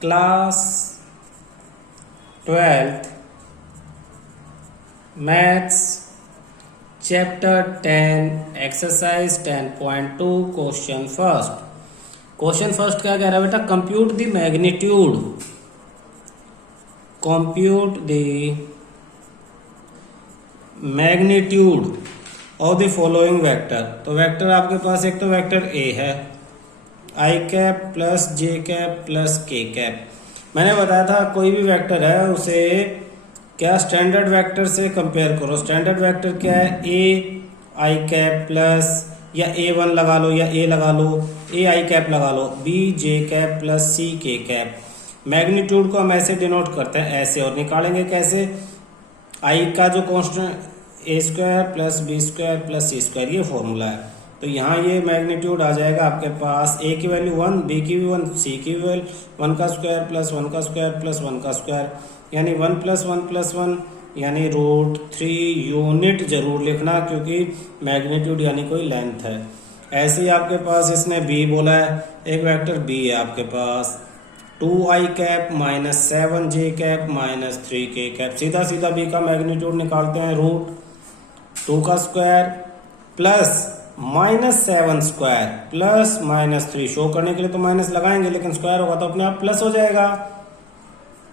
Class 12th maths chapter 10 exercise 10.2 question first क्या कह रहा है बेटा? Compute the magnitude of the following vector. तो वेक्टर आपके पास एक तो वेक्टर ए है, आई कैप प्लस जे कैप प्लस के कैप। मैंने बताया था कोई भी वेक्टर है उसे क्या स्टैंडर्ड वेक्टर से कंपेयर करो। स्टैंडर्ड वेक्टर क्या है? ए आई कैप प्लस या A1 लगा लो या ए लगा लो, ए आई कैप लगा लो, बी जे कैप प्लस सी के कैप। मैग्नीट्यूड को हम ऐसे डिनोट करते हैं ऐसे, और निकालेंगे कैसे? आई का जो constant A square plus B square plus C square, ये फॉर्मूला है। तो यहाँ ये मैग्नीट्यूड आ जाएगा आपके पास, ए की वैल्यू 1, बी की भी 1, सी की भी वैल्यू 1 का स्क्वायर प्लस 1 का स्क्वायर प्लस 1 का स्क्वायर, यानी 1 प्लस 1 प्लस 1 यानी √3 यूनिट जरूर लिखना, क्योंकि मैग्नीट्यूड यानी कोई लेंथ है। ऐसे ही आपके पास इसने बी बोला है, एक वेक्टर बी है आपके पास 2i cap minus 7j cap minus 3k cap. सीधा सीधा बी का मैग्नीट्यूड निकालते हैं, √2 का square plus minus 7 square plus minus 3। Show करने के लिए तो माइनस लगाएंगे, लेकिन स्क्वायर होगा तो अपने आप प्लस हो जाएगा।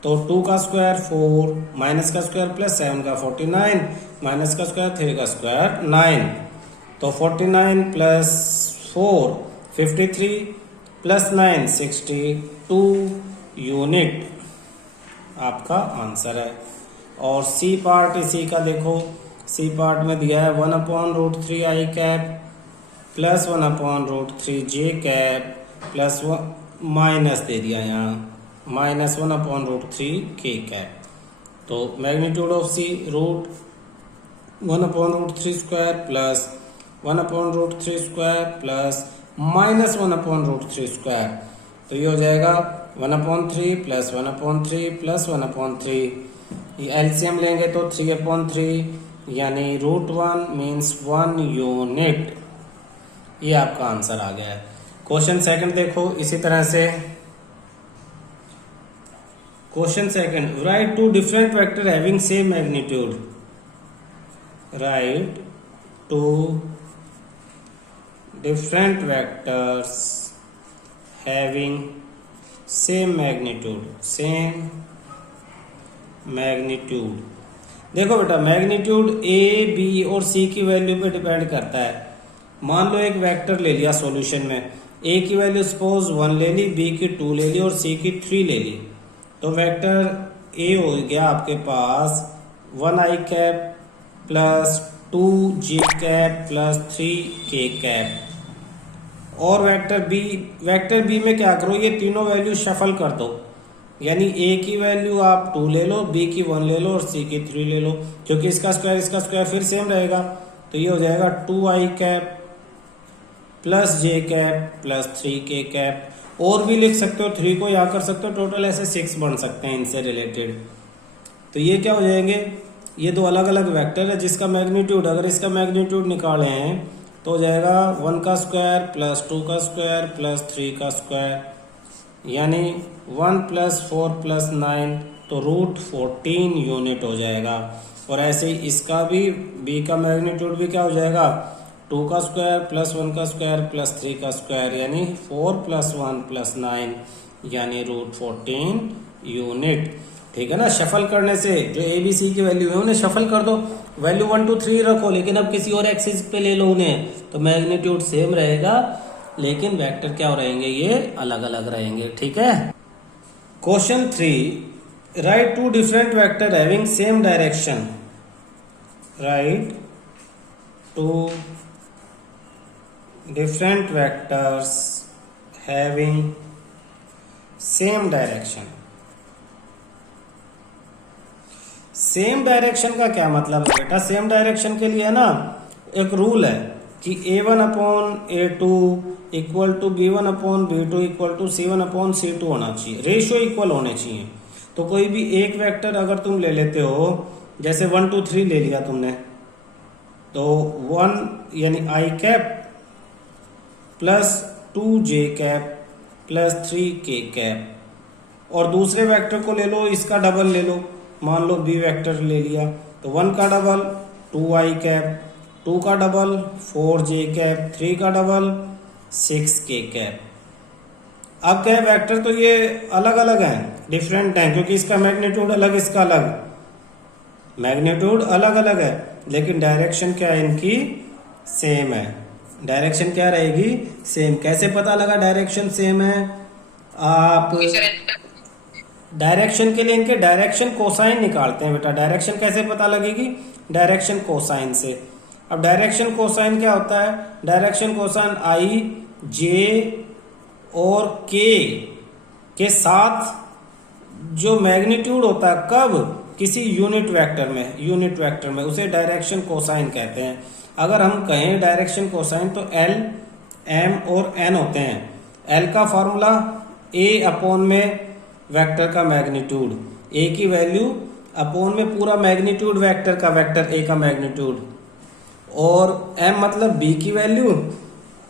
तो 2 का स्क्वायर 4, माइनस का स्क्वायर प्लस 7 का 49, माइनस का स्क्वायर 3 का स्क्वायर 9। तो 49 प्लस 4 53 प्लस 9 62 यूनिट आपका आंसर है। और सी पार्ट इसी का देखो, सी पार्ट में दिया है 1/√3 i cap plus 1/√3 j cap plus minus दे दिया यहाँ माइनस 1/√3 के कैप। तो magnitude of c √1/√3 square plus 1/√3 square plus minus 1/√3 square. तो ये हो जाएगा 1/3 प्लस 1/3 प्लस 1/3। ये एलसीएम लेंगे तो 3/3 यानी √1 मीन्स 1 यूनिट। ये आपका आंसर आ गया है। क्वेश्चन सेकंड देखो इसी तरह से। Question second, write two different vector having same magnitude. Write two different vectors having same magnitude. देखो बेटा, मैग्नीट्यूड ए बी और सी की वैल्यू पे डिपेंड करता है। मान लो एक वेक्टर ले लिया सॉल्यूशन में, ए की वैल्यू सपोज 1 ले ली, बी की 2 ले ली और सी की 3 ले ली। तो वेक्टर ए हो गया आपके पास 1i cap plus 2j cap plus 3k cap. और वेक्टर बी में क्या करो, ये तीनों वैल्यू शफल कर दो, यानी ए की वैल्यू आप 2 ले लो, बी की 1 ले लो और सी की 3 ले लो, क्योंकि इसका स्क्वायर फिर सेम रहेगा। तो ये हो जाएगा 2i कैप प्लस जे कैप प्लस 3k कैप। और भी लिख सकते हो, 3 को यहाँ कर सकते हो, टोटल ऐसे 6 बन सकते हैं इनसे रिलेटेड। तो ये क्या हो जाएंगे? ये दो अलग अलग वेक्टर है जिसका मैग्नीट्यूड, अगर इसका मैग्नीट्यूड निकाले हैं तो हो जाएगा 1 का स्क्वायर प्लस 2 का स्क्वायर प्लस 3 का स्क्वायर, यानी 1 प्लस 4 प्लस 9, तो √14 यूनिट हो जाएगा। और ऐसे ही इसका भी बी का मैग्नीट्यूड भी क्या हो जाएगा? 2 का स्क्वायर प्लस 1 का स्क्वायर प्लस 3 का स्क्वायर, यानी 4 प्लस 1 प्लस 9 यानी √14 यूनिट। ठीक है ना? शफल करने से जो ए बी सी की वैल्यू है उन्हें शफल कर दो, वैल्यू 1 2 3 रखो, लेकिन अब किसी और एक्सिस पे ले लो उन्हें, तो मैग्नीट्यूड सेम रहेगा, लेकिन वेक्टर क्या रहेंगे? ये अलग अलग रहेंगे। ठीक है। Question 3, write two different vector having same direction. Write two different vectors having same direction। Same direction का क्या मतलब है बेटा? सेम डायरेक्शन के लिए ना एक रूल है कि A1/A2 equal to B1/B2 equal to C1/C2 होना चाहिए, रेशियो इक्वल होने चाहिए। तो कोई भी एक वेक्टर अगर तुम ले लेते हो, जैसे 1 2 3 ले लिया तुमने, तो 1 यानी I cap plus 2j cap plus 3k cap, और दूसरे वेक्टर को ले लो, इसका डबल ले लो, मान लो बी वेक्टर ले लिया, तो 1 का डबल 2i कैप, 2 का डबल 4j कैप, 3 का डबल 6k कैप। अब क्या है, वेक्टर तो ये अलग अलग हैं, डिफरेंट हैं, क्योंकि इसका मैग्नीट्यूड अलग, इसका अलग, मैग्नीट्यूड अलग अलग है, लेकिन डायरेक्शन क्या है इनकी, सेम है। डायरेक्शन क्या रहेगी, सेम। कैसे पता लगा डायरेक्शन सेम है? आप डायरेक्शन के लिए इनके डायरेक्शन कोसाइन निकालते हैं बेटा। डायरेक्शन कैसे पता लगेगी, डायरेक्शन कोसाइन से। अब डायरेक्शन कोसाइन क्या होता है, डायरेक्शन कोसाइन आई जे और के साथ जो मैग्नीट्यूड होता है, कब, किसी यूनिट वेक्टर में उसे डायरेक्शन कोसाइन कहते हैं। अगर हम कहें डायरेक्शन कोसाइन तो एल, एम और एन होते हैं। एल का फॉर्मूला ए अपॉन में वेक्टर का मैग्नीट्यूड, ए की वैल्यू अपॉन में पूरा मैग्नीट्यूड वेक्टर का, वेक्टर ए का मैग्नीट्यूड, और एम मतलब बी की वैल्यू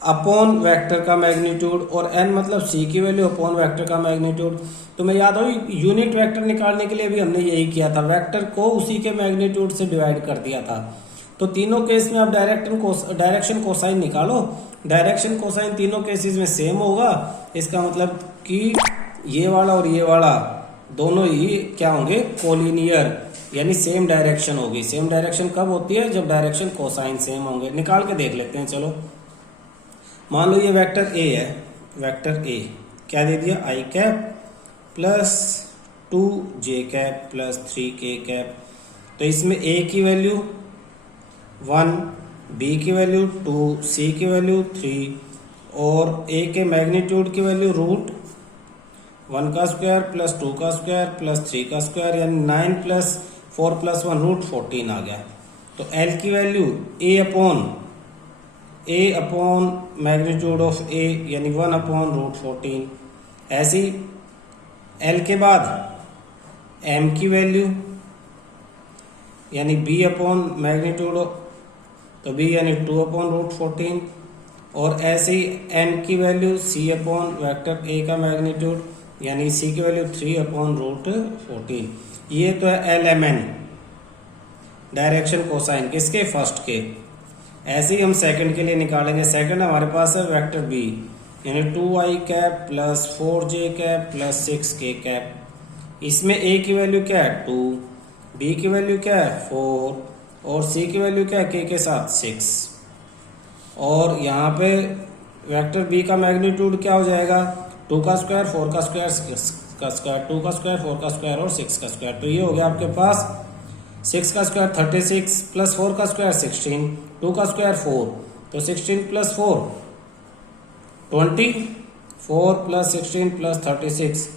अपॉन वेक्टर का मैग्नीट्यूड, और एन मतलब सी की वैल्यू अपॉन वेक्टर का मैग्नीट्यूड। तो मैं याद हो, यूनिट वेक्टर निकालने के लिए भी हमने यही किया था, वेक्टर को उसी के मैग्नीट्यूड से डिवाइड कर दिया था। तो तीनों केस में आप डायरेक्शन कोसाइन निकालो, डायरेक्शन कोसाइन तीनों केसेस में सेम होगा। इसका मतलब कि ये वाला और ये वाला दोनों ही क्या होंगे, कोलिनियर, यानी सेम डायरेक्शन होगी। सेम डायरेक्शन कब होती है, जब डायरेक्शन कोसाइन सेम होंगे। निकाल के देख लेते हैं, चलो। मान लो ये वेक्टर ए है, वेक्टर ए क्या दे दिया, I cap plus 2j cap plus 3k cap. तो इसमें a की वैल्यू 1, b की वैल्यू 2, c की वैल्यू 3 और a के मैग्नीट्यूड की वैल्यू रूट 1 का स्क्वायर प्लस 2 का स्क्वायर प्लस 3 का स्क्वायर, यानी 9 प्लस 4 प्लस 1 रूट 14 आ गया। तो l की value a upon magnitude of a यानी 1 अपॉन रूट 14। ऐसी l के बाद m की वैल्यू यानी b अपॉन मैग्नीट्यूड, तो b यानी 2 अपॉन रूट 14, और ऐसे ही n की value c upon vector a का मैग्नीट्यूड यानी c की वैल्यू 3 अपॉन रूट 14। ये तो है LMN, डायरेक्शन कोसाइन किसके, फर्स्ट के। ऐसे ही हम सेकंड के लिए निकालेंगे। सेकंड हमारे पास है वेक्टर b यानी 2i cap plus 4j cap plus 6k cap. इसमें a की वैल्यू क्या है 2, b की वैल्यू क्या है 4 और c की वैल्यू क्या है k के साथ 6। और यहाँ पे वेक्टर b का मैग्नीट्यूड क्या हो जाएगा, 2 का स्क्वायर 4 का स्क्वायर 6 का स्क्वायर, 2 का स्क्वायर 4 का स्क्वायर और 6 का स्क्वायर। तो ये हो गया आपके पास 6 का स्क्वायर 36 प्लस 4 का स्क्वायर 16, 2 का स्क्वायर 4, तो 16 प्लस 4 20, 4 प्लस 16 प्लस 36,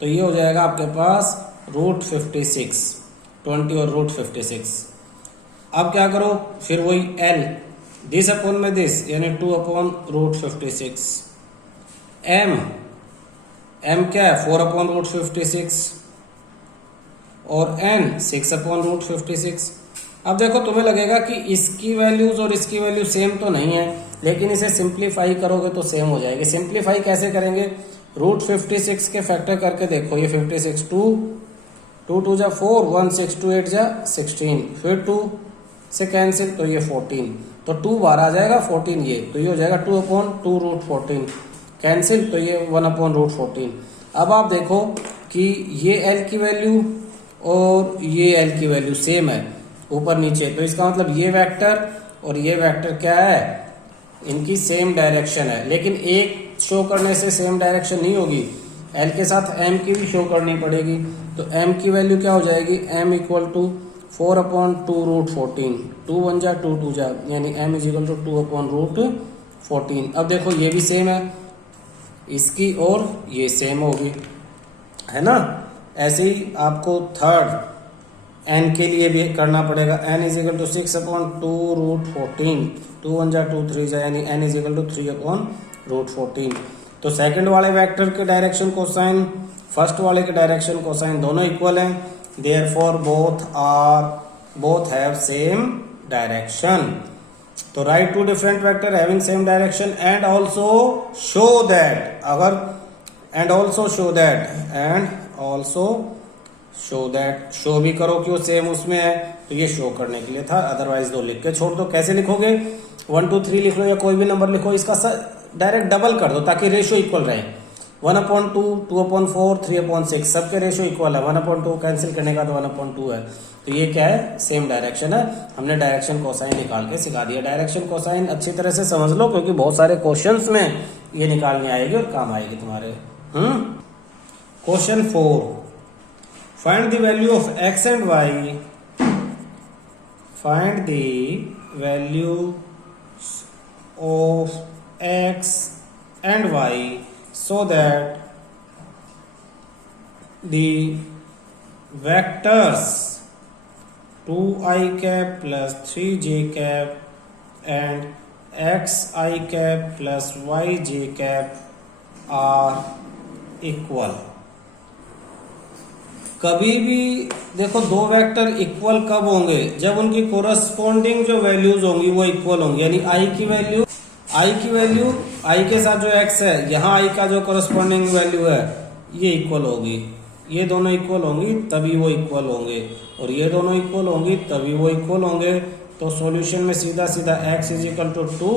तो ये हो जाएगा आपके पास रूट 56, 20 और रूट 56। अब क्या करो, फिर वही L दिस अपॉन में दिस यानी 2 अपॉन रूट 56। M क्या है 4 अपॉन रूट 56 और N 6 अपॉन रूट 56। अब देखो तुम्हें लगेगा कि इसकी वैल्यूज और इसकी वैल्यू सेम तो नहीं है, लेकिन इसे सिंप्लीफाई करोगे तो सेम हो जाएगी। सिंप्लीफाई कैसे करेंगे, रूट 56 के फैक्टर करके देखो, ये 56 2 2 जा 4 1 6 2 8 जा 16, फिर 2 से कैंसिल तो ये 14, तो 2 बार आ जाएगा 14 ये, तो ये हो जाएगा 2 अपॉन 2 रूट 14 कैंसिल, तो ये 1 अपॉन रूट 14। अब आप देखो कि ये L की वैल्यू और ये L की वैल्यू सेम है ऊपर नीचे, तो इसका मतलब ये वेक्टर और ये वेक्टर क्या है, इनकी सेम डायरेक्शन है। लेकिन एक शो करने से सेम डायरेक्शन नहीं होगी, L के साथ M की भी शो करनी पड़ेगी। तो M की वैल्यू क्या हो जाएगी, M equal to 4 upon 2 root 14, 2 1 जा 2 2 जा, यानी M is equal to 2 upon root 14। अब देखो ये भी सेम है इसकी और ये सेम होगी, है ना। ऐसे ही आपको थर्ड n के लिए भी करना पड़ेगा। n is equal to 6 upon 2 root 14, 2 1 जा 2 3 जा, यानी n is equal to 3 upon root 14। तो सेकंड वाले वेक्टर के डायरेक्शन कोसाइन, फर्स्ट वाले के डायरेक्शन कोसाइन दोनों इक्वल हैं, therefore both have same direction. तो write two different vector having same direction and also show that, अगर and also show that show भी करो क्यों सेम उसमें है, तो ये शो करने के लिए था, अदरवाइज दो लिख के छोड़ दो। कैसे लिखोगे, 1 2 3 लिख लो या कोई भी नंबर लिखो, इसका डायरेक्ट डबल कर दो ताकि रेशियो इक्वल रहे। 1/2, 2/4, 3/6 सबके रेशियो इक्वल है। 1/2 कैंसिल करने का तो 1/2 है, तो ये क्या है, सेम डायरेक्शन है। हमने डायरेक्शन कोसाइन निकाल के सिखा दिया। डायरेक्शन कोसाइन अच्छी तरह से समझ लो क्योंकि बहुत सारे क्वेश्चंस में ये निकालने आएगी और काम आएगी तुम्हारे। Question 4, find the value of x and y, find the value of x and y so that the vectors 2i cap plus 3j cap and xi cap plus yj cap are equal। कभी भी देखो दो vector equal कब होंगे, जब उनकी corresponding जो values होंगी वो इक्वल होंगी। यानी i की वैल्यू i के साथ जो x है, यहाँ i का जो कोरस्पॉन्डिंग वैल्यू है ये इक्वल होगी। ये दोनों इक्वल होंगी तभी वो इक्वल होंगे, और ये दोनों इक्वल होंगी तभी वो इक्वल होंगे। तो सॉल्यूशन में सीधा सीधा x = 2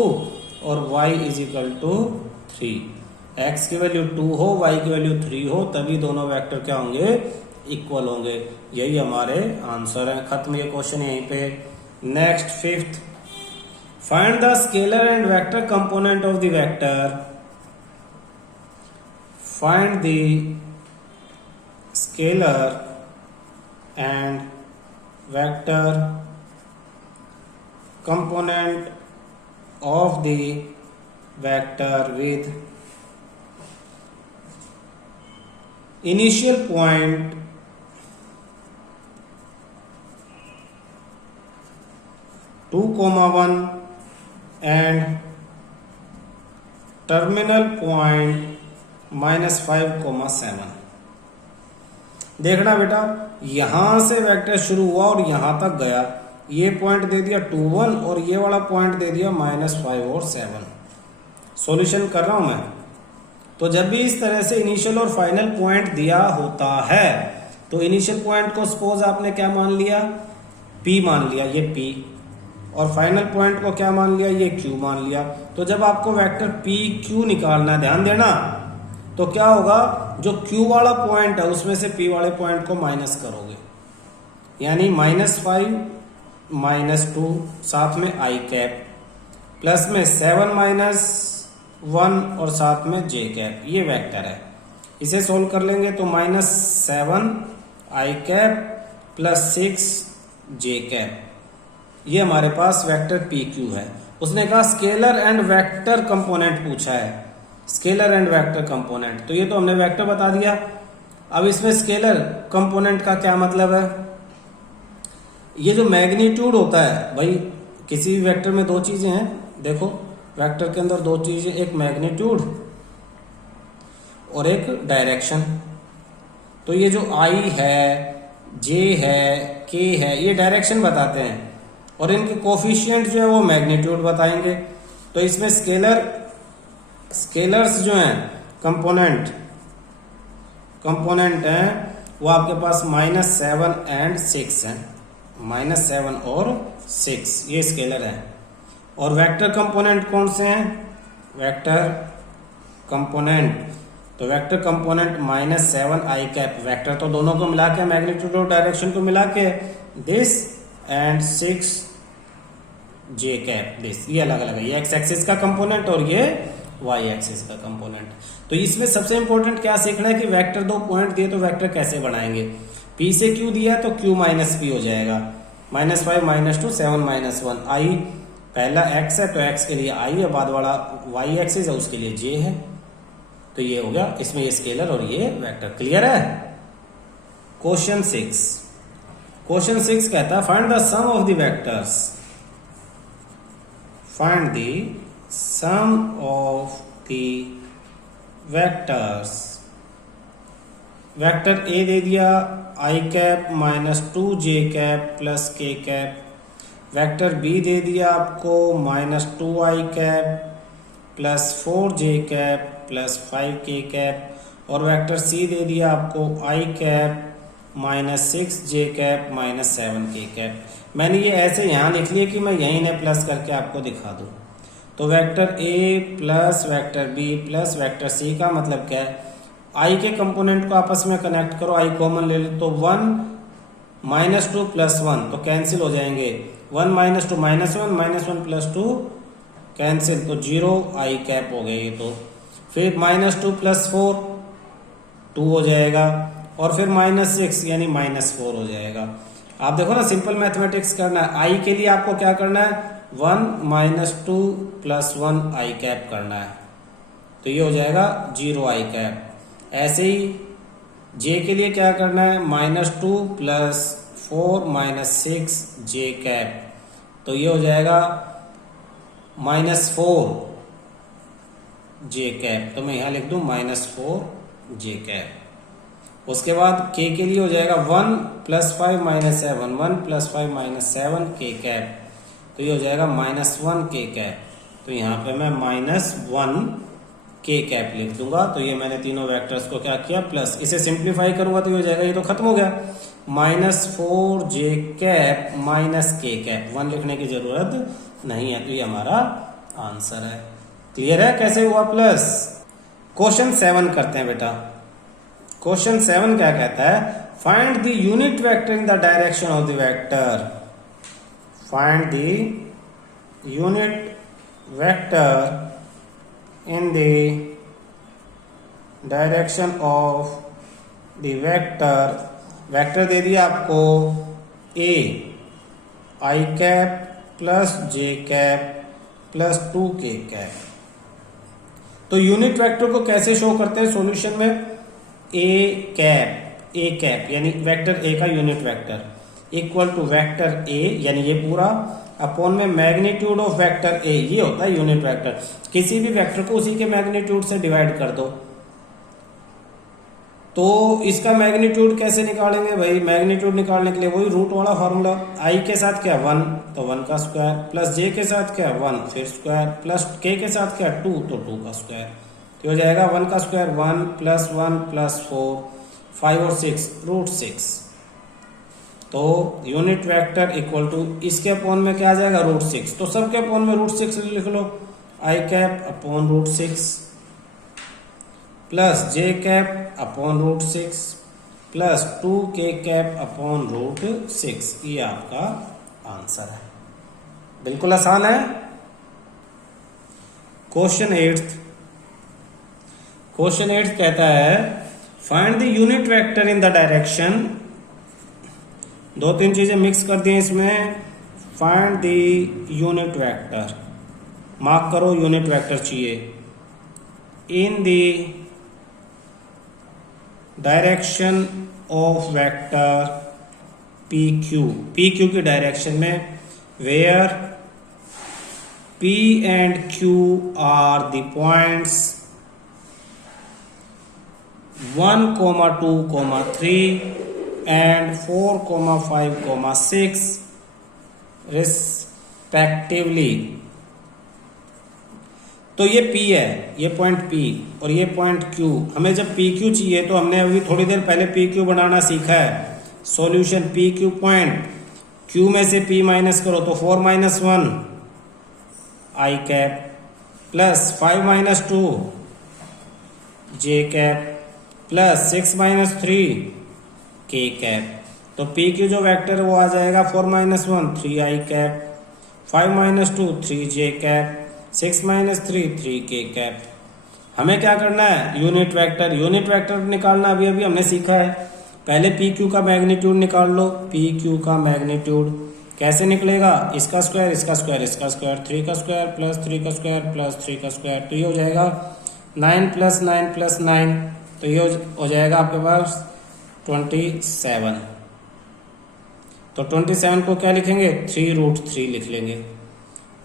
और y = 3। x की वैल्यू 2 हो, y की वैल्यू 3 हो, तभी दोनों वेक्टर क्या होंगे, इक्वल होंगे। यही हमारे आंसर है। खत्म ये क्वेश्चन यहीं पे। Next 5th, find the scalar and vector component of the vector, find the scalar and vector component of the vector with initial point 2,1 and terminal point -5,7। देखना बेटा, यहां से वेक्टर शुरू हुआ और यहां तक गया, ये पॉइंट दे दिया 2 1 और ये वाला पॉइंट दे दिया -5 और 7। सॉल्यूशन कर रहा हूं मैं। तो जब भी इस तरह से इनिशियल और फाइनल पॉइंट दिया होता है तो इनिशियल पॉइंट को सपोज आपने क्या मान लिया, P मान लिया, ये P, और फाइनल पॉइंट को क्या मान लिया, ये Q मान लिया। तो जब आपको वेक्टर PQ निकालना है, ध्यान देना, तो क्या होगा, जो Q वाला पॉइंट है उसमें से P वाले पॉइंट को माइनस करोगे, यानी -5 -2 साथ में i कैप प्लस में 7 -1 और साथ में j कैप, ये वेक्टर है। इसे सोल्व कर लेंगे तो -7 i cap plus 6 j cap, ये हमारे पास वेक्टर PQ है। उसने कहा स्केलर एंड वेक्टर कंपोनेंट पूछा है, स्केलर एंड वेक्टर कंपोनेंट, तो ये तो हमने वेक्टर बता दिया। अब इसमें स्केलर कंपोनेंट का क्या मतलब है, ये जो मैग्नीट्यूड होता है भाई, किसी भी वेक्टर में दो चीजें हैं, देखो वेक्टर के अंदर दो चीजें, एक मैग्नीट्यूड और एक डायरेक्शन। तो ये जो I है, J है, K है, ये डायरेक्शन बताते हैं और इनके कोफिशिएंट जो है वो मैग्नीट्यूड बताएंगे। तो इसमें स्केलर्स जो हैं कंपोनेंट हैं वो आपके पास -7 और 6 हैं, -7 और 6 ये स्केलर है। और वेक्टर कंपोनेंट कौन से हैं, वेक्टर कंपोनेंट, तो vector component -7 i cap, vector तो दोनों को मिला के, मैग्नीट्यूड और डायरेक्शन को मिला के, this and 6 j cap this, ये अलग अलग है, ये x एक्सिस का कंपोनेंट और ये y एक्सिस का कंपोनेंट। तो इसमें सबसे इंपॉर्टेंट क्या सीखना है कि वेक्टर दो पॉइंट दिए तो वेक्टर कैसे बनाएंगे। P से Q दिया तो Q -P हो जाएगा, -5 -2 7 -1, i पहला x है तो x के लिए i है, बाद वाला y एक्सिस है उसके लिए j है। तो ये हो गया, इसमें ये स्केलर और ये वेक्टर। क्लियर है। क्वेश्चन 6 कहता है find the sum of the vectors, find the sum of the vectors. Vector A दे दिया i cap -2j cap plus k cap, vector B दे दिया आपको -2i cap plus 4j cap plus 5k cap, और vector C दे दिया आपको I cap -6 j cap -7 k cap. मैंने ये ऐसे यहाँ लिख लिया कि मैं यहीं इन्हें प्लस करके आपको दिखा दूँ। तो vector a plus vector b plus vector c का मतलब क्या है, आई के कंपोनेंट को आपस में कनेक्ट करो, आई कॉमन ले लो तो 1 -2 + 1 तो कैंसिल हो जाएंगे, 1 - 2 -1 -1 + 2 कैंसिल, तो 0 आई कैप हो गया ये। तो फिर -2 + 4 2 हो जाएगा, और फिर -6 यानी -4 हो जाएगा। आप देखो ना, सिंपल मैथमेटिक्स करना है। आई के लिए आपको क्या करना है, 1 - 2 + 1 आई कैप करना है, तो ये हो जाएगा 0 आई कैप। ऐसे ही जे के लिए क्या करना है, -2 + 4 - 6 j कैप, तो ये हो जाएगा -4 j कैप। तो मैं यहाँ लिख दूं -4 j कैप। उसके बाद k के लिए हो जाएगा 1 + 5 - 7 1 + 5 - 7 k कैप, तो ये हो जाएगा -1 k कैप। तो यहाँ पे मैं -1 k कैप लिख दूंगा। तो ये मैंने तीनों वेक्टर्स को क्या किया, प्लस। इसे सिंप्लीफाई करूंगा तो ये हो जाएगा, ये तो खत्म हो गया, -4 j कैप -k कैप, 1 लिखने की जरूरत नहीं है। तो ये हमारा आंसर है। क्लियर है कैसे हुआ प्लस। क्वेश्चन 7 करते हैं बेटा। क्वेश्चन 7 क्या कहता है, find the unit vector in the direction of the vector. Find the unit vector in the direction of the vector। Vector दे दिया आपको a I cap plus J cap plus 2 k cap. तो unit vector को कैसे show करते हैं solution में, A cap यानी वेक्टर ए का unit vector equal to vector a यानी ये पूरा अपॉन में मैग्नीट्यूड ऑफ वेक्टर ए, ये होता है यूनिट वेक्टर। किसी भी वेक्टर को उसी के मैग्नीट्यूड से डिवाइड कर दो। तो इसका मैग्नीट्यूड कैसे निकालेंगे भाई, मैग्नीट्यूड निकालने के लिए वही रूट वाला फॉर्मूला, आई के साथ क्या 1 तो 1 का स्क्वायर, प्लस जे के साथ क्या 1 फिर स्क्वायर, प्लस के साथ क्या 2 तो 2 का स्क्वायर, तो हो जाएगा 1 का स्क्वायर 1 + 1 + 4 5 और 6 √6। तो यूनिट वेक्टर इक्वल टू इसके अपॉन में क्या आ जाएगा √6, तो सबके अपॉन में √6 लिख लो, I cap upon √6 plus J cap upon √6 plus 2 k cap upon √6। ये आपका आंसर है। बिल्कुल आसान है। क्वेश्चन 8 कहता है find the unit vector in the direction. 2-3 चीजें मिक्स कर दी इसमें। Find the unit vector, mark करो यूनिट वेक्टर चाहिए, इन the direction of vector P Q की डायरेक्शन में, where P and Q are the points 1, 2, 3 and 4, 5, 6 respectively। तो ये P है, ये पॉइंट P और ये पॉइंट Q। हमें जब PQ चाहिए तो हमने अभी थोड़ी देर पहले PQ बनाना सीखा है। सॉल्यूशन PQ पॉइंट, Q में से P माइनस करो तो 4 - 1 आई कैप प्लस 5 - 2 जे कैप प्लस 6 - 3 k कैप। तो PQ जो वेक्टर है वो आ जाएगा 4 - 1 3 I cap, 5 - 2 3 J cap, 6 - 3 3 k cap. हमें क्या करना है, यूनिट वेक्टर निकालना अभी हमने सीखा है। पहले PQ का मैग्नीट्यूड निकाल लो। PQ का मैग्नीट्यूड कैसे निकलेगा, इसका स्क्वायर इसका स्क्वायर इसका स्क्वायर, 3 का स्क्वायर प्लस 3 का स्क्वायर प्लस 3 का स्क्वायर, तो ये हो जाएगा 9 + 9 + 9, तो ये हो जाएगा आपके पास 27। तो 27 को क्या लिखेंगे, 3√3 लिख लेंगे।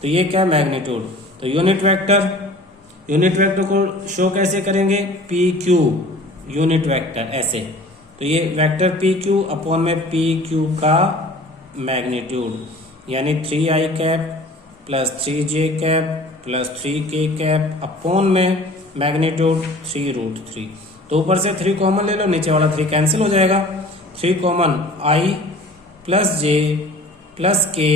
तो ये क्या मैग्नीट्यूड। तो यूनिट वेक्टर को शो कैसे करेंगे, PQ यूनिट वेक्टर ऐसे। तो ये वेक्टर PQ अपॉन में PQ का मैग्नीट्यूड यानी 3 I cap plus 3 J cap plus 3 k cap upon में मैग्नीट्यूड 3√3। तो तो ऊपर से 3 कॉमन ले लो, नीचे वाला 3 कैंसिल हो जाएगा। 3 common i plus J plus के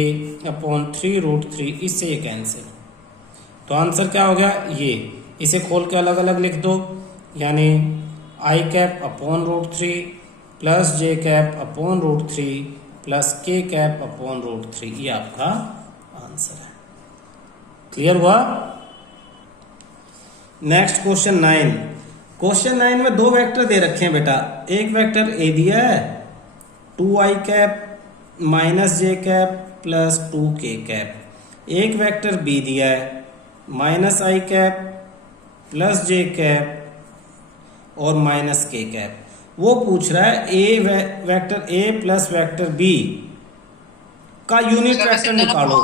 अपॉन 3√3, इससे ये कैंसिल। तो आंसर क्या हो गया ये, इसे खोल के अलग अलग लिख दो, यानी I cap upon √3 plus J cap upon √3 plus k cap upon √3, ये आपका आंसर है। क्लियर हुआ? Next question 9। क्वेश्चन 9 में 2 वेक्टर दे रखे हैं बेटा। एक वेक्टर ए दिया है 2i cap minus j cap plus 2k cap. एक वेक्टर बी दिया है minus i cap plus J cap और माइनस के कैप। वो पूछ रहा है vector a plus vector b का यूनिट वेक्टर निकालो।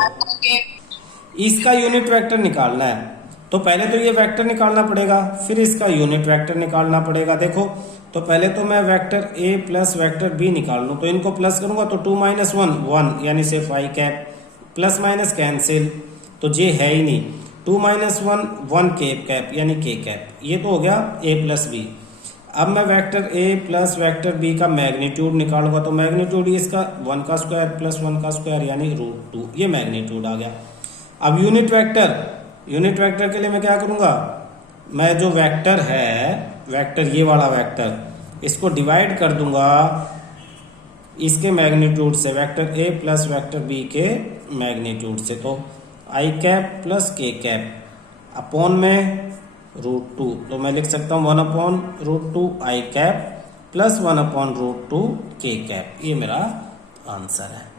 इसका यूनिट वेक्टर निकालना है, तो पहले तो ये वेक्टर निकालना पड़ेगा, फिर इसका यूनिट वेक्टर निकालना पड़ेगा। देखो, तो पहले तो मैं vector a plus vector b निकाल लूँ, तो इनको प्लस करूंगा तो 2 - 1 1, यानी सिर्फ आई कैप, प्लस माइनस कैंसिल, तो जे है ही नहीं। 2 - 1 1 कैप यानी के कैप, ये तो हो गया ए प्लस बी। अब मैं vector a plus vector b का मैग्नीट्यूड निकालूंगा, तो मैग्नीट्यूड इसका 1 का स्क्वायर प्लस 1 का स्क्वायर यानी √2, ये मैग्नीट्यूड आ गया। अब यूनिट वेक्टर के लिए मैं क्या करूंगा, मैं जो वेक्टर है, वेक्टर ये वाला वेक्टर, इसको डिवाइड कर दूंगा इसके मैग्नीट्यूड से, vector a plus vector b के मैग्नीट्यूड से। तो i cap plus k cap upon में √2, तो मैं लिख सकता हूँ 1/√2 आई कैप प्लस 1/√2 के कैप, ये मेरा आंसर है।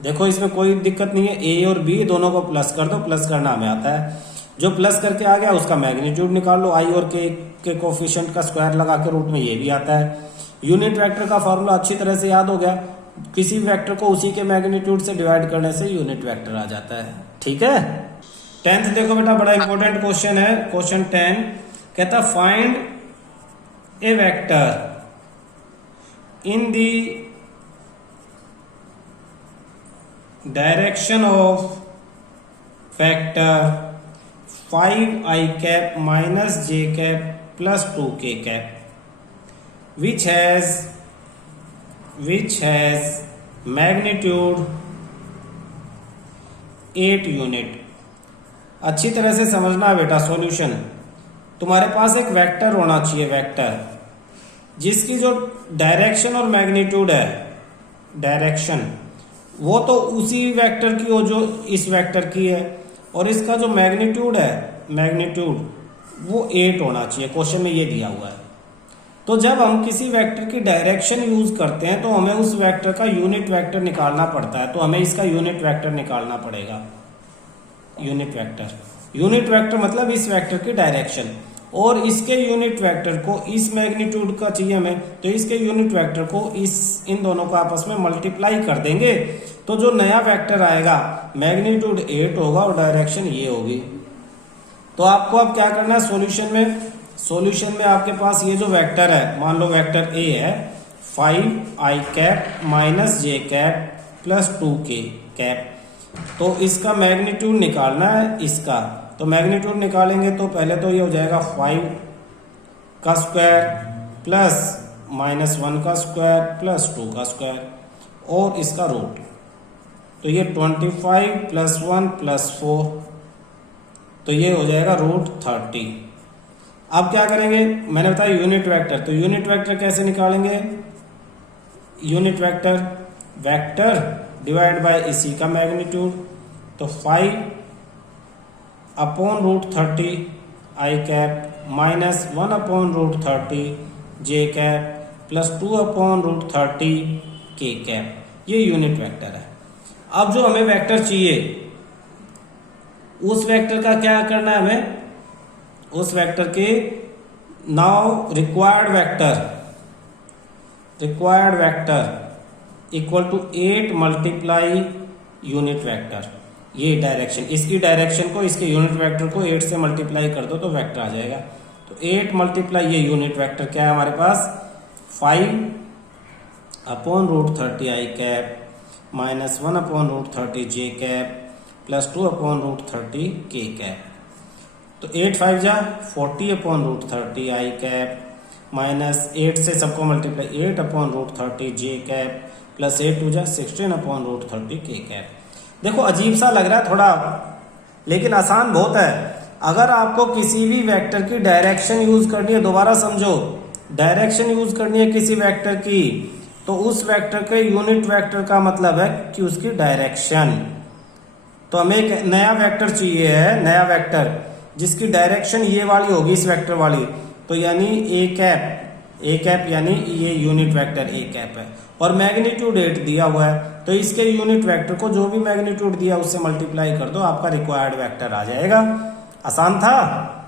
देखो, इसमें कोई दिक्कत नहीं है, ए और बी दोनों को प्लस कर दो, प्लस करना हमें आता है। जो प्लस करके आ गया उसका मैग्नीट्यूड निकाल लो, आई और के कोफिशिएंट का स्क्वायर लगा के रूट में ये भी आता है। यूनिट वेक्टर का फॉर्मूला अच्छी तरह से याद हो गया, किसी वेक्टर को उसी के मैग्नीट्यूड से डिवाइड करने से यूनिट वेक्टर आ जाता है। ठीक है। 10th देखो बेटा, बड़ा इंपॉर्टेंट क्वेश्चन है। क्वेश्चन 10 कहता find A vector in the direction of vector 5i cap minus j cap plus 2k cap which has magnitude 8 unit. अच्छी तरह से समझना है बेटा सॉल्यूशन। तुम्हारे पास एक वेक्टर होना चाहिए, वेक्टर जिसकी जो डायरेक्शन और मैग्नीट्यूड है, डायरेक्शन वो तो उसी वेक्टर की हो जो इस वेक्टर की है, और इसका जो मैग्नीट्यूड है, मैग्नीट्यूड वो 8 होना चाहिए। क्वेश्चन में ये दिया हुआ है। तो जब हम किसी वेक्टर की डायरेक्शन यूज करते हैं तो हमें उस वेक्टर का यूनिट वेक्टर निकालना पड़ता है, तो हमें इसका यूनिट वेक्टर निकालना पड़ेगा। यूनिट वेक्टर मतलब इस वेक्टर की डायरेक्शन, और इसके यूनिट वेक्टर को इस मैग्नीट्यूड का चाहिए हमें, तो इसके यूनिट वेक्टर को इन दोनों को आपस में मल्टीप्लाई कर देंगे, तो जो नया वेक्टर आएगा मैग्नीट्यूड 8 होगा और डायरेक्शन ये होगी। तो आपको अब क्या करना है सॉल्यूशन में आपके पास ये जो वेक्टर है, मान लो वेक्टर ए है 5i cap minus j cap plus 2k cap, तो इसका मैग्नीट्यूड निकालना है इसका। तो मैग्नीट्यूड निकालेंगे तो पहले तो ये हो जाएगा 5 का स्क्वायर प्लस -1 का स्क्वायर प्लस 2 का स्क्वायर और इसका रूट, तो ये 25 + 1 + 4, तो ये हो जाएगा √30। अब क्या करेंगे, मैंने बताया यूनिट वेक्टर, तो यूनिट वेक्टर कैसे निकालेंगे, यूनिट वेक्टर डिवाइड बाय इसी का मैग्नीट्यूड, तो 5 अपॉन √30 आई कैप माइनस 1 अपॉन √30 जे कैप प्लस 2 अपॉन √30 के कैप, ये यूनिट वेक्टर है। अब जो हमें वेक्टर चाहिए उस वेक्टर का क्या करना है हमें, उस वेक्टर के now required vector equal to 8 multiply unit vector, ये डायरेक्शन, इसकी डायरेक्शन को इसके यूनिट वेक्टर को 8 से मल्टीप्लाई कर दो तो वेक्टर आ जाएगा। तो 8 मल्टीप्लाई ये यूनिट वेक्टर क्या है हमारे पास 5 अपॉन √30 आई कैप माइनस 1 अपॉन √30 जे कैप प्लस 2 अपॉन √30 के कैप, तो 8 5 जा 40 अपॉन √30 आई कैप -8 से सबको मल्टीप्लाई 8/√30 जे कैप प्लस 8 टू जा 16/√30 के कैप। देखो अजीब सा लग रहा है थोड़ा, लेकिन आसान बहुत है। अगर आपको किसी भी वेक्टर की डायरेक्शन यूज करनी है, दोबारा समझो, डायरेक्शन यूज करनी है किसी वेक्टर की, तो उस वेक्टर के यूनिट वेक्टर का मतलब है कि उसकी डायरेक्शन। तो हमें एक नया वेक्टर चाहिए है, नया वेक्टर जिसकी डायरेक्शन ये वाली होगी, इस वेक्टर वाली, तो यानी ए कैप यानी ये यूनिट वेक्टर ए कैप है, और मैग्नीट्यूड 8 दिया हुआ है, तो इसके यूनिट वेक्टर को जो भी मैग्नीट्यूड दिया उससे मल्टीप्लाई कर दो, आपका रिक्वायर्ड वेक्टर आ जाएगा। आसान था।